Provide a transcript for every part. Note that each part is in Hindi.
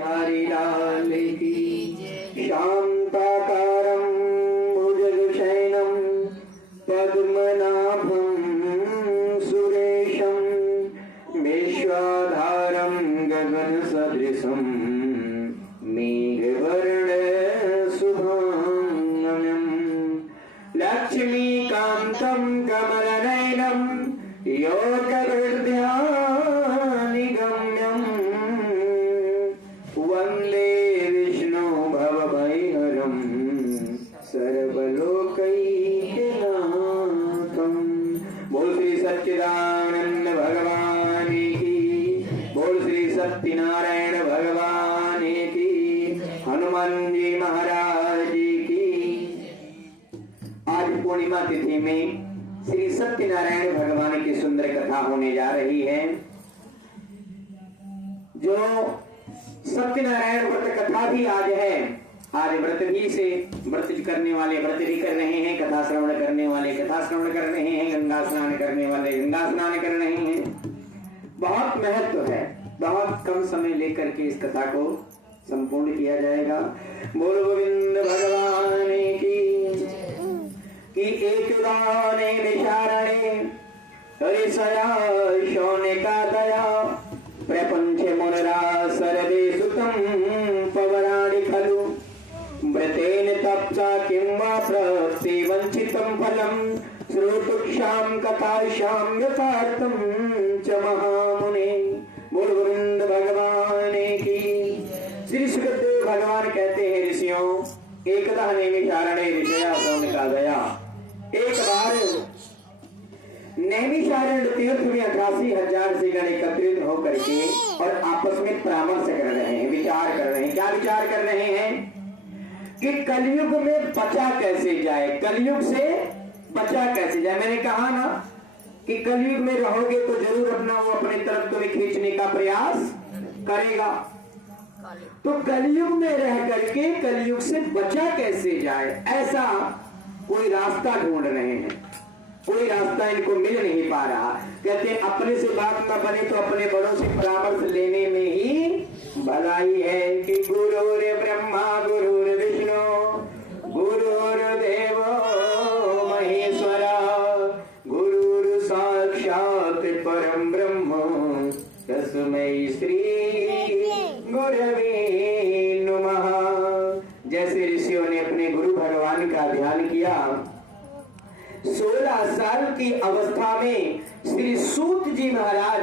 हरि लाल की शांताकारं भुजगशयनं पद्मनाभं सुरेशं विश्वाधारं गगनसदृशं मेघवर्णशुभांगं लक्ष्मीकान्तं कमलनयनं योगहृदयानिगम्यं वन्दे विष्णु भवभयहरं सर्वलोकैकनाथं। बोल श्री सच्चिदानंद भगवान की, बोल श्री सत्यनारायण भगवान की, हनुमान जी महाराज की। आज पूर्णिमा तिथि में श्री सत्यनारायण भगवान की सुंदर कथा होने जा रही है। जो सत्यनारायण व्रत कथा भी आज है। आज व्रत भी से व्रत करने वाले व्रत भी कर रहे हैं, कथा श्रवण करने वाले कथा श्रवण कर रहे हैं, गंगा स्नान करने वाले गंगा स्नान कर रहे हैं। बहुत महत्व है। बहुत कम समय लेकर के इस कथा को संपूर्ण किया जाएगा। बोल गोविंद भगवान की एक गाने विचारणे हरिशया शौनिका दया प्रपंच मुनरा सरदे सुतं पवराणि खलु व्रतेन तप्ता किं वा प्रप्ति वंचितं फलं श्रोतुक्षां कथाशां यथार्थं च महामुने। बोल गोविंद भगवान की। श्री सुखदेव भगवान कहते हैं, ऋषियों एकदा नैमिषारण्य विषया शौनिका दया। एक बार नैमिषारण्य तीर्थ में 88,000 सेना एकत्रित होकर के और आपस में परामर्श कर रहे हैं, विचार कर रहे हैं। क्या विचार कर रहे हैं कि कलयुग में बचा कैसे जाए, कलयुग से बचा कैसे जाए। मैंने कहा ना कि कलयुग में रहोगे तो जरूर अपना वो अपने तरफ तुम्हें खींचने का प्रयास करेगा। तो कलयुग में रह करके कलयुग से बचा कैसे जाए, ऐसा कोई रास्ता ढूंढ रहे हैं। कोई रास्ता इनको मिल नहीं पा रहा। कहते हैं अपने से बात न बने तो अपने बड़ों से परामर्श लेने में ही भलाई है। कि गुरुर ब्रह्मा गुरुर विष्णु गुरुर्देव महेश्वरा गुरुर साक्षात परम ब्रह्म तस्मै श्री गुरवे नमः। जैसे ऋषियों ने अपने गुरु भगवान का ध्यान किया, 16 साल की अवस्था में श्री सूत जी महाराज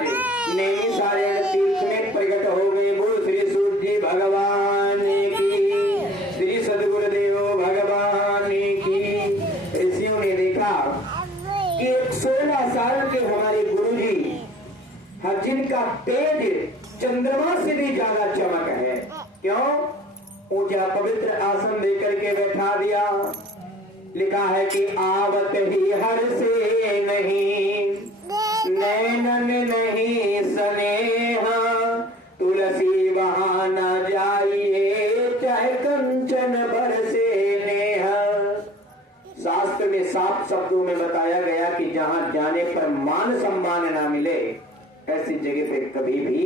नैमिषारण्य तीर्थ में प्रकट हो गए। बोल श्री सूत जी भगवान की, श्री सद्गुरुदेव भगवान की। ऋषियों ने देखा कि 16 साल के हमारे गुरु जी जिनका तेज चंद्रमा से भी ज्यादा चमक है। क्यों? ऊंचा पवित्र आसन देकर के बैठा दिया। लिखा है कि आवत ही हर से नहीं नैनन नहीं स्नेहा तुलसी वहां न जाइए चाहे कंचन बरसे नेहा। शास्त्र में साफ शब्दों में बताया गया कि जहां जाने पर मान सम्मान ना मिले ऐसी जगह पे कभी भी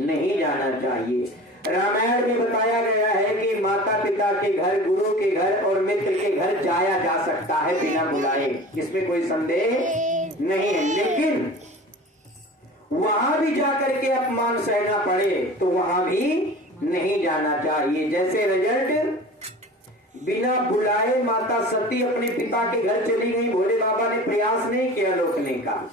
नहीं जाना चाहिए। रामायण में बताया गया है कि माता पिता के घर, गुरु के घर और मित्र के घर जाया जा सकता है बिना बुलाए, इसमें कोई संदेह नहीं है। लेकिन वहां भी जाकर के अपमान सहना पड़े तो वहां भी नहीं जाना चाहिए। जैसे रिजल्ट, बिना बुलाए माता सती अपने पिता के घर चली गई। भोले बाबा ने प्रयास नहीं किया रोकने का,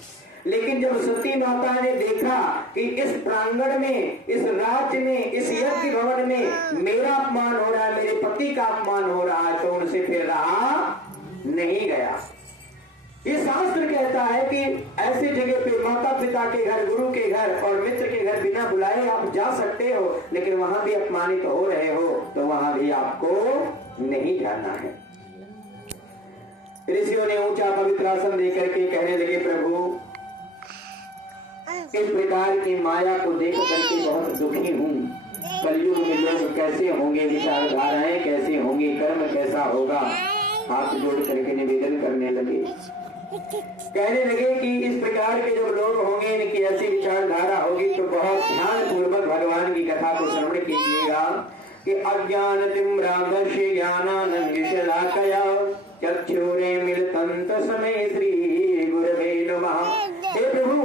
लेकिन जब सती माता ने देखा कि इस प्रांगण में, इस राज्य में, इस यज्ञ भवन में मेरा अपमान हो रहा है, मेरे पति का अपमान हो रहा है, तो उनसे फिर रहा नहीं गया। ये शास्त्र कहता है कि ऐसी जगह पे माता पिता के घर, गुरु के घर और मित्र के घर बिना बुलाए आप जा सकते हो, लेकिन वहां भी अपमानित हो रहे हो तो वहां भी आपको नहीं जाना है। ऋषियों ने ऊंचा पवित्र आसन देकर के कहने लगे, प्रभु इस प्रकार की माया को देख करके बहुत दुखी हूँ। कलयुग में लोग कैसे होंगे, विचारधाराएं कैसे होंगी, कर्म कैसा होगा। हाथ जोड़ करके निवेदन करने लगे कहने लगे कि इस प्रकार के जब लोग होंगे, इनकी ऐसी विचारधारा होगी तो बहुत ध्यान पूर्वक भगवान की कथा को श्रवण कीजिएगा कि अज्ञान तिम्रांधस्य ज्ञानानंदशलाकया चक्षुरेमिलितं तस्मै श्री गुरवे नमः। हे प्रभु,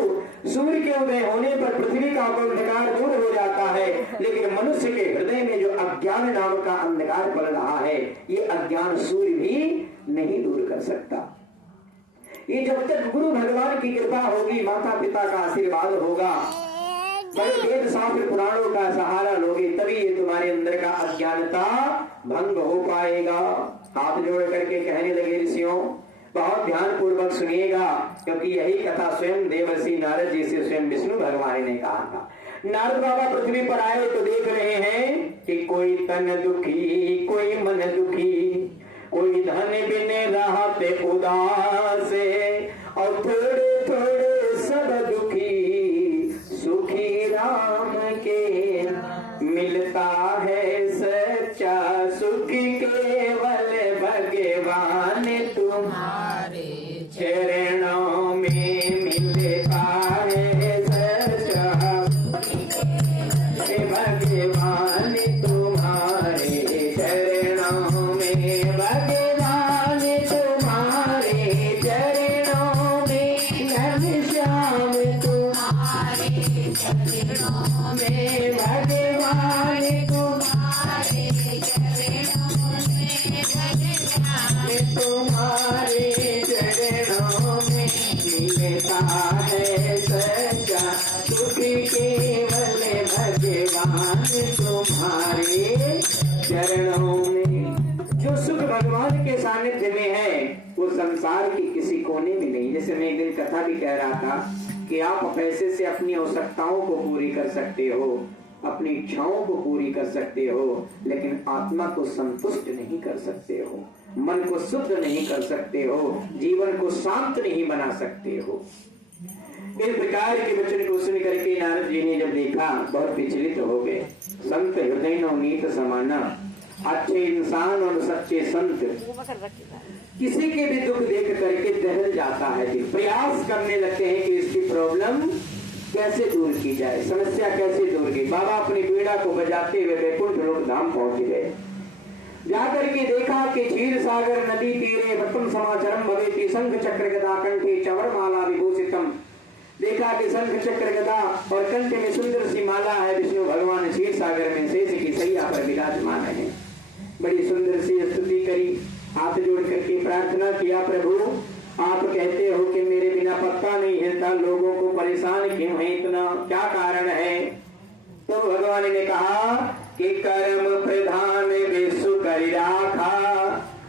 सूर्य के उदय होने पर पृथ्वी का अंधकार दूर हो जाता है, लेकिन मनुष्य के हृदय में जो अज्ञान नाम का अंधकार पड़ रहा है, ये अज्ञान सूर्य भी नहीं दूर कर सकता। ये जब तक गुरु भगवान की कृपा होगी, माता पिता का आशीर्वाद होगा, बड़े वेद शास्त्र पुराणों का सहारा लोगे, तभी ये तुम्हारे अंदर का अज्ञानता भंग हो पाएगा। हाथ जोड़ करके कहने लगे ऋषियों, बहुत ध्यान पूर्वक सुनिएगा, क्योंकि यही कथा स्वयं देवर्षि नारद जी से स्वयं विष्णु भगवान ने कहा था। नारद बाबा पृथ्वी पर आए तो देख रहे हैं कि कोई तन दुखी, कोई मन दुखी, कोई धन बिन रहते उदास, और थोड़े थोड़े सब दुखी, सुखी राम के मिलता है सच्चा सुख, केवल भगवान तुम्हारे चरणों में मिलता है सच्चा, भगवान तुम्हारे चरणों में, भगवान तुम्हारे चरणों में, घनश्याम तुम्हारे चरणों में, भगवान तुम्हारे चरणों में, तुम्हारे चरणों में मिलता है सच्चा सुख, केवल भगवान तुम्हारे चरणों में। जो सुख भगवान के सानिध्य में है, वो संसार की किसी कोने में नहीं। जैसे मैं एक दिन कथा भी कह रहा था कि आप पैसे से अपनी आवश्यकताओं को पूरी कर सकते हो, अपनी इच्छाओं को पूरी कर सकते हो, लेकिन आत्मा को संतुष्ट नहीं कर सकते हो, मन को शुद्ध नहीं कर सकते हो, जीवन को शांत नहीं बना सकते हो। इस प्रकार के वचन को सुन करके नारद जी ने जब देखा, बहुत विचलित हो गए। संत हृदय नवनीत समाना, अच्छे इंसान और सच्चे संत किसी के भी दुख देख करके दहल जाता है, प्रयास करने लगते हैं कि इसकी प्रॉब्लम कैसे दूर की जाए, समस्या कैसे दूर की। बाबा अपनी पीड़ा को बजाते हुए वैकुंठ लोक धाम पहुंच गए। जाकर के देखा कि क्षीर सागर नदी तीरे वटम समाचरम भवेति, शंख चक्र गदा कंठे चवर माला विभूषितम। देखा कि शंख चक्र गदा और कंठ में सुंदर सी माला है। विष्णु भगवान क्षीर सागर में शेष की सैया पर विराजमान है। बड़ी सुंदर सी स्तुति करी, हाथ जोड़ करके प्रार्थना किया, प्रभु आप कहते हो कि मेरे बिना पत्ता नहीं हिलता, लोगों को परेशान क्यों है इतना, क्या कारण है? तो भगवान ने कहा कि कर्म प्रधान विश्व करी राखा,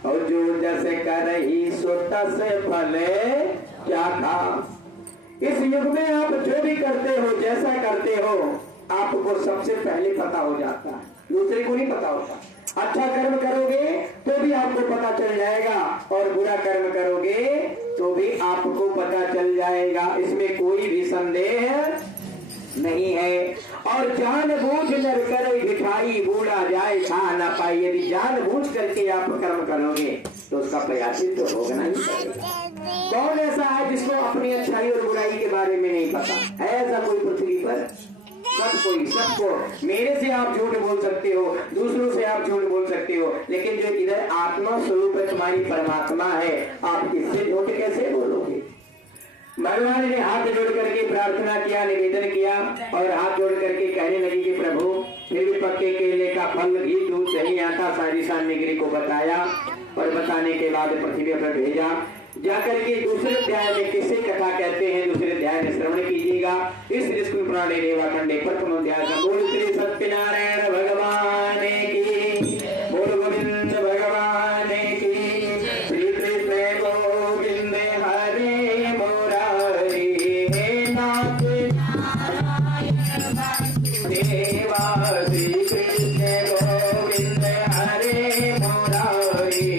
और जो जस करही सो तस फल क्या खा। इस युग में आप जो भी करते हो, जैसा करते हो, आपको सबसे पहले पता हो जाता है, दूसरे को नहीं पता होता। अच्छा कर्म करोगे तो भी आपको पता चल जाएगा, और बुरा कर्म करोगे तो भी आपको पता चल जाएगा, इसमें कोई भी संदेह नहीं है। और जानबूझ नर करे भिखाई, बूढ़ा जाए खा न पाए। यदि जानबूझ करके आप कर्म करोगे तो उसका प्रयासित तो होगा नहीं। कौन ऐसा है जिसको अपनी अच्छाई और बुराई के बारे में नहीं पता है? ऐसा कोई पृथ्वी पर? सबको। मेरे से आप झूठ बोल सकते हो, दूसरों से आप झूठ बोल सकते हो, लेकिन जो इधर आत्मा स्वरूप है, तुम्हारी परमात्मा है, आप इससे झूठ कैसे बोलोगे? भगवान ने हाथ जोड़ करके प्रार्थना किया, निवेदन किया, और हाथ जोड़ करके कहने लगी कि प्रभु फिर भी पक्के केले का फल, घी, दूध, दही, आटा सारी सामग्री को बताया, और बताने के बाद पृथ्वी पर भेजा। जाकर के दूसरे अध्याय में किसे कथा कहते हैं, दूसरे अध्याय में श्रवण कीजिएगा। इस विष्णु पुराणे रेवा खंडे प्रथम अध्याय का। बोल श्री सत्यनारायण भगवान की, बोल गोविंद भगवान की, श्री कृष्ण गोविंद हरे मुरारी, हे नाथ देवा, श्री कृष्ण गोविंद हरे मुरारी,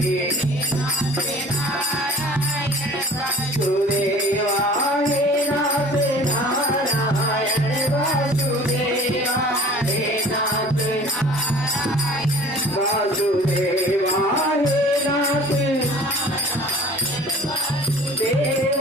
वासुदेवा हे नाथ नारायण, वासुदेवा हे नाथ नारायण, वासुदेवा हे नाथ देव